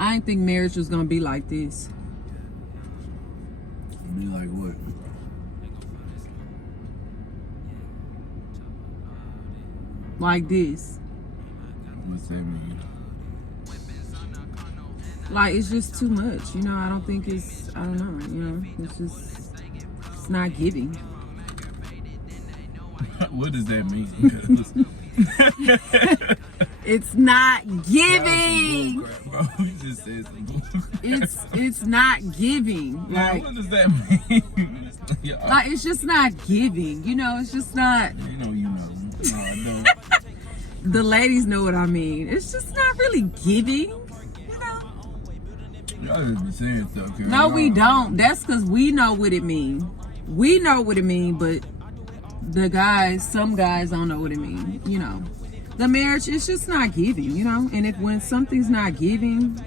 I didn't think marriage was gonna be like this. Be like what? Like this. What's that mean? Like, it's just too much, you know. I don't think it's, I don't know, you know, it's not giving. What does that mean? It's not That was some giving. bull crap, bro. You just said some bull crap. It's not giving. Yeah, Like, what does that mean? Yeah, like it's just not giving, you know. It's just not. you know. No, I don't. The ladies know what I mean. It's just not really giving, you know. Y'all just be saying stuff. Karen. No, we don't. That's because we know what it means. We know what it means, but the guys, some guys don't know what it means, you know. The marriage, it's just not giving, you know. And if when something's not giving,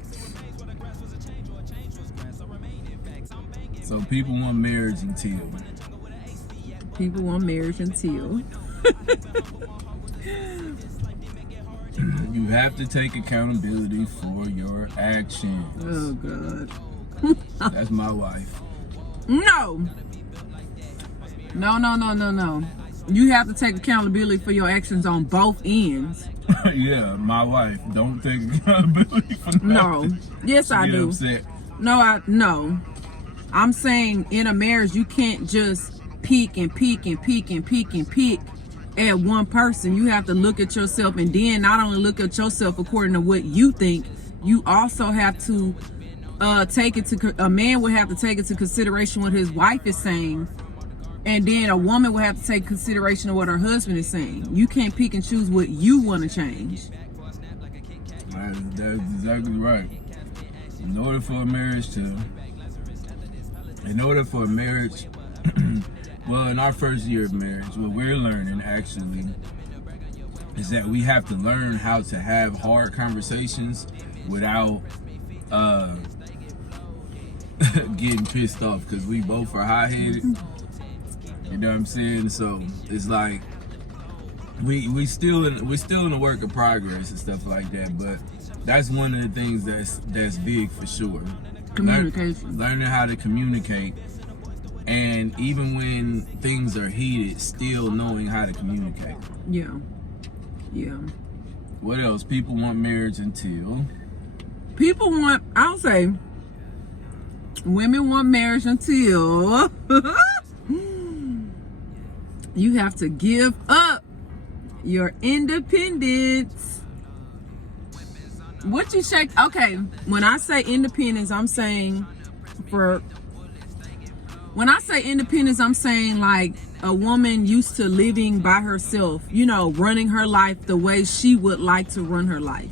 So people want marriage until. people want marriage until. You have to take accountability for your actions. Oh God. That's my wife. No. No. You have to take accountability for your actions on both ends. Yeah, my wife. Don't take accountability for nothing. No. Yes, I Get do. upset. No. I'm saying in a marriage, you can't just peek at one person. You have to look at yourself, and then not only look at yourself according to what you think, you also have to take it to, a man would have to take into consideration what his wife is saying, and then a woman will have to take consideration of what her husband is saying. You can't pick and choose what you want to change. That's exactly right. In order for a marriage, well, in our first year of marriage, what we're learning actually is that we have to learn how to have hard conversations without getting pissed off, because we both are high-headed. You know what I'm saying? So it's like we still in a work of progress and stuff like that. But that's one of the things that's big for sure. Communication. Learning how to communicate, and even when things are heated, still knowing how to communicate. Yeah. What else? People want marriage until. People want, I'll say, women want marriage until you have to give up your independence. What you shake? Okay, when I say independence, I'm saying like a woman used to living by herself, you know, running her life the way she would like to run her life,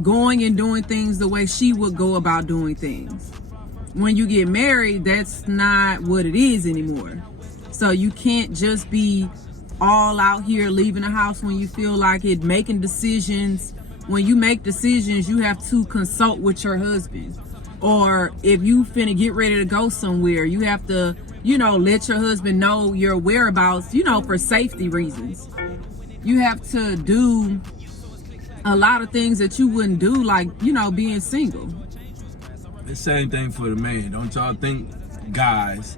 going and doing things the way she would go about doing things. When you get married, that's not what it is anymore. So you can't just be all out here leaving the house when you feel like it, making decisions. When you make decisions, you have to consult with your husband. Or if you finna get ready to go somewhere, you have to, you know, let your husband know your whereabouts, you know, for safety reasons. You have to do a lot of things that you wouldn't do, like, you know, being single. The same thing for the man. Don't y'all think, guys,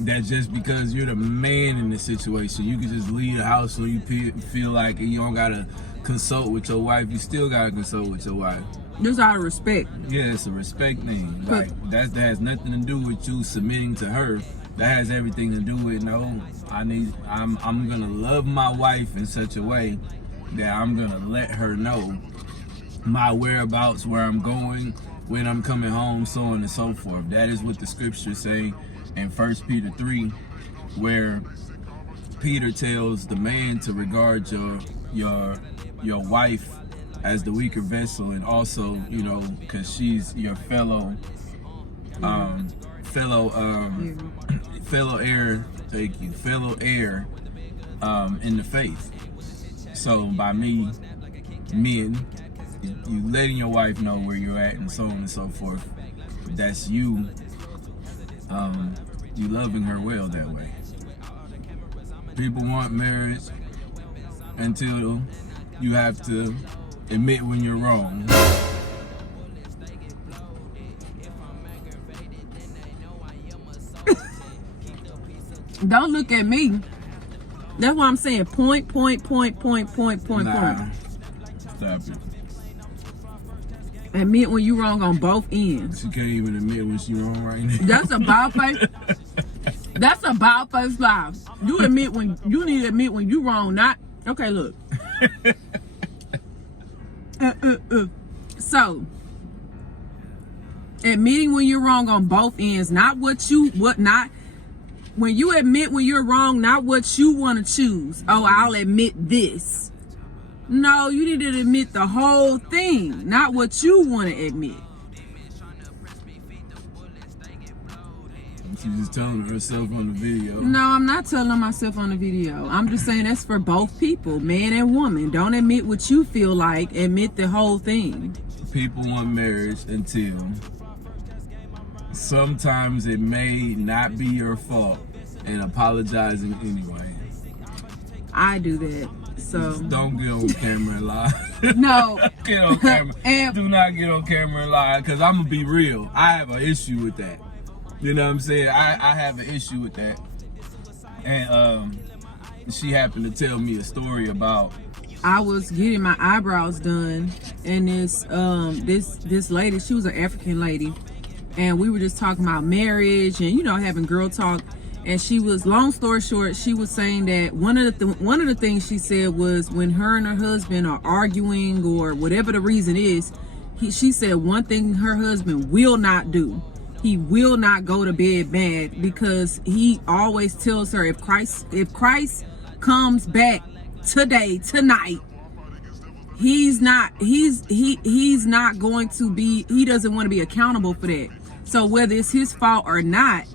that just because you're the man in the situation, you can just leave the house when you feel like you don't gotta consult with your wife? You still gotta consult with your wife. Just out of respect. Yeah, it's a respect thing. Like that has nothing to do with you submitting to her. That has everything to do with, no, I'm gonna love my wife in such a way that I'm gonna let her know my whereabouts, where I'm going, when I'm coming home, so on and so forth. That is what the scriptures say in 1 Peter 3, where Peter tells the man to regard your wife as the weaker vessel, and also, you know, because she's your fellow heir. Thank you, fellow heir in the faith. So by men, you letting your wife know where you're at, and so on and so forth. That's you. You loving her well that way. People want marriage until you have to admit when you're wrong. Don't look at me. That's why I'm saying point. Nah, stop it. Admit when you wrong on both ends. She can't even admit when she wrong right now. That's a bald face. That's a bald face lie. You need to admit when you wrong, not okay. Look. So, admitting when you're wrong on both ends, not when you admit when you're wrong, not what you want to choose. Oh, I'll admit this. No, you need to admit the whole thing, not what you want to admit. She's just telling herself on the video. No, I'm not telling myself on the video. I'm just saying that's for both people, man and woman. Don't admit what you feel like, admit the whole thing. People want marriage until sometimes it may not be your fault and apologizing anyway. I do that. So just don't get on camera and lie. No. Get on camera. And do not get on camera and lie, because I'm going to be real. I have an issue with that. You know what I'm saying? I have an issue with that. And she happened to tell me a story about, I was getting my eyebrows done, and this lady, she was an African lady, and we were just talking about marriage and having girl talk. And she was, long story short, she was saying that one of the things she said was when her and her husband are arguing or whatever the reason is, she said one thing her husband will not do. He will not go to bed mad, because he always tells her if Christ comes back tonight, he doesn't want to be accountable for that. So whether it's his fault or not,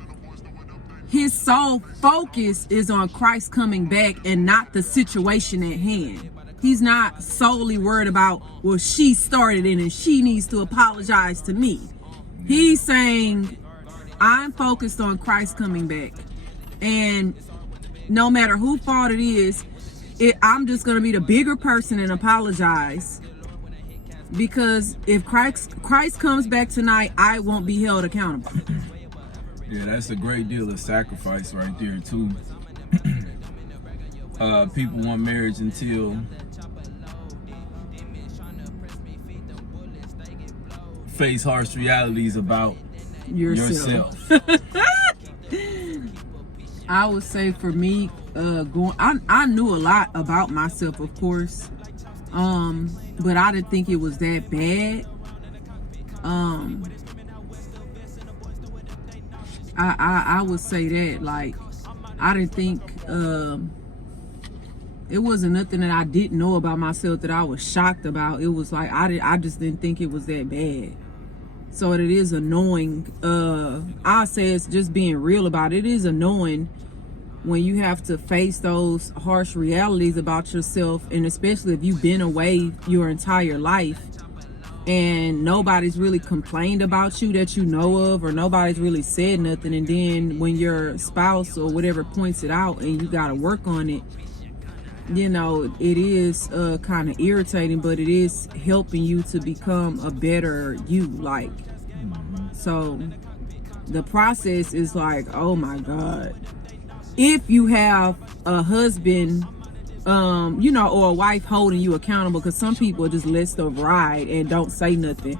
his sole focus is on Christ coming back and not the situation at hand. He's not solely worried about, well, she started it and she needs to apologize to me. He's saying, I'm focused on Christ coming back. And no matter whose fault it is, I'm just going to be the bigger person and apologize. Because if Christ comes back tonight, I won't be held accountable. Yeah, that's a great deal of sacrifice right there, too. People want marriage until face harsh realities about yourself. I would say for me, I knew a lot about myself, of course, but I didn't think it was that bad. I would say that, like, I didn't think it wasn't nothing that I didn't know about myself that I was shocked about. It was like I just didn't think it was that bad. So it is annoying. I say it's just being real about it. It is annoying when you have to face those harsh realities about yourself, and especially if you've been away your entire life and nobody's really complained about you that you know of, or nobody's really said nothing, and then when your spouse or whatever points it out and you got to work on it, it is kind of irritating, but it is helping you to become a better you, like. So the process is like, oh my God. If you have a husband, or a wife holding you accountable, because some people just let stuff ride and don't say nothing.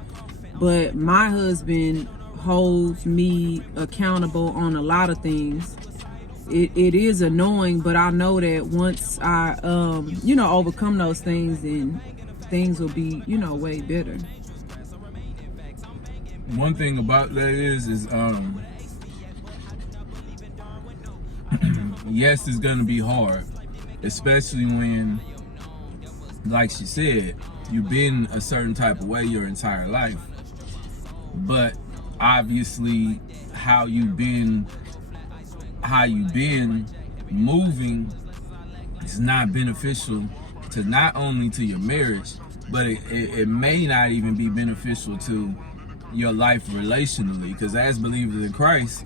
But my husband holds me accountable on a lot of things. It is annoying, but I know that once I, overcome those things, then things will be, way better. One thing about that is yes, it's gonna be hard, especially when, like she said, you've been a certain type of way your entire life. But obviously, how you've been moving is not beneficial to not only to your marriage, but it may not even be beneficial to your life relationally, because as believers in Christ,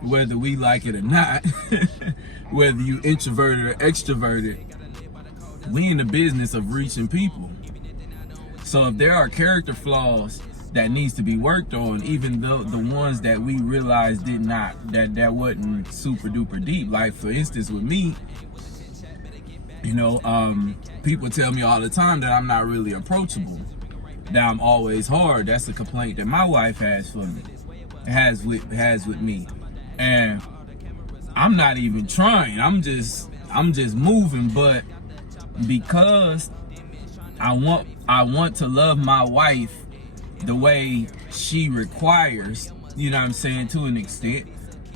whether we like it or not, whether you introverted or extroverted, we in the business of reaching people. So if there are character flaws that needs to be worked on, even though the ones that we realized that wasn't super duper deep. Like for instance with me, you know, people tell me all the time that I'm not really approachable, that I'm always hard. That's a complaint that my wife has for me, has with me, and I'm not even trying. I'm just moving, but because I want to love my wife the way she requires, you know what I'm saying, to an extent.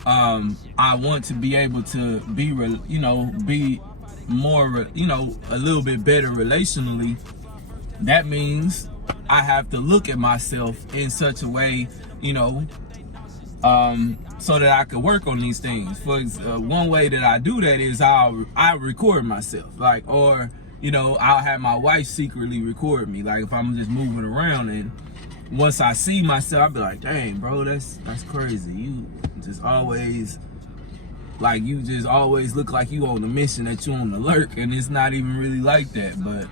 I want to be able to be more, you know, a little bit better relationally. That means I have to look at myself in such a way, you know, so that I could work on these things. For one way that I do that is I record myself, like, or you know, I'll have my wife secretly record me, like if I'm just moving around, and once I see myself, I'll be like, dang, bro, that's crazy. You just always, like, you just always look like you on a mission, that you on the lurk, and it's not even really like that. But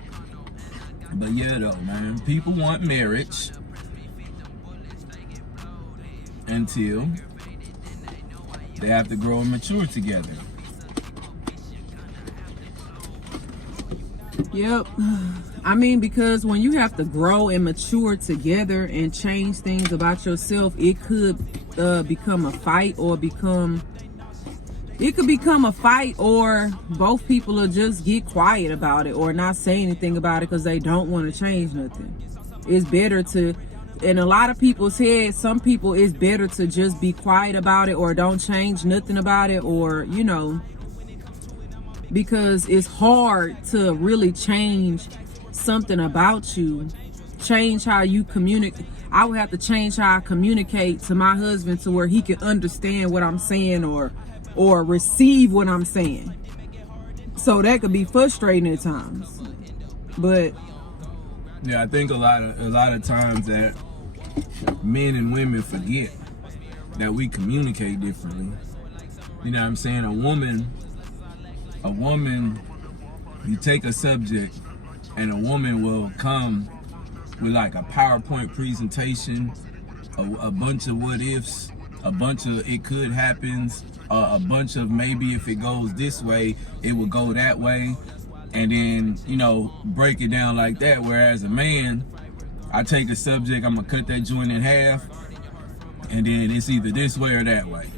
yeah, though, man, people want marriage until they have to grow and mature together. Yep. I mean, because when you have to grow and mature together and change things about yourself, it could become a fight, or it could become a fight, or both people will just get quiet about it or not say anything about it because they don't want to change nothing. It's better to, in a lot of people's heads, some people, it's better to just be quiet about it or don't change nothing about it, or, you know, because it's hard to really change something about you, change how you communicate. I would have to change how I communicate to my husband to where he can understand what I'm saying, or receive what I'm saying. So that could be frustrating at times. But yeah, I think a lot of times that men and women forget that we communicate differently. You know what I'm saying? A woman, you take a subject and a woman will come with like a PowerPoint presentation, a bunch of what ifs, a bunch of it could happens, a bunch of maybe if it goes this way, it will go that way, and then, you know, break it down like that. Whereas a man, I take a subject, I'm gonna cut that joint in half, and then it's either this way or that way.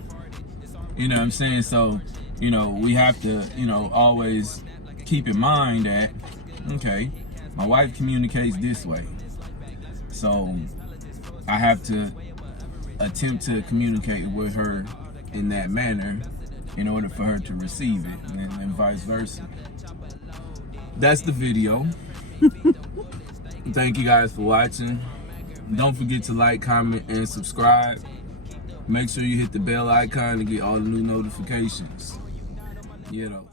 You know what I'm saying? So, you know, we have to, you know, always keep in mind that, okay, my wife communicates this way, so I have to attempt to communicate with her in that manner in order for her to receive it, and vice versa. That's the video. Thank you guys for watching. Don't forget to like, comment, and subscribe. Make sure you hit the bell icon to get all the new notifications. Yeah, though.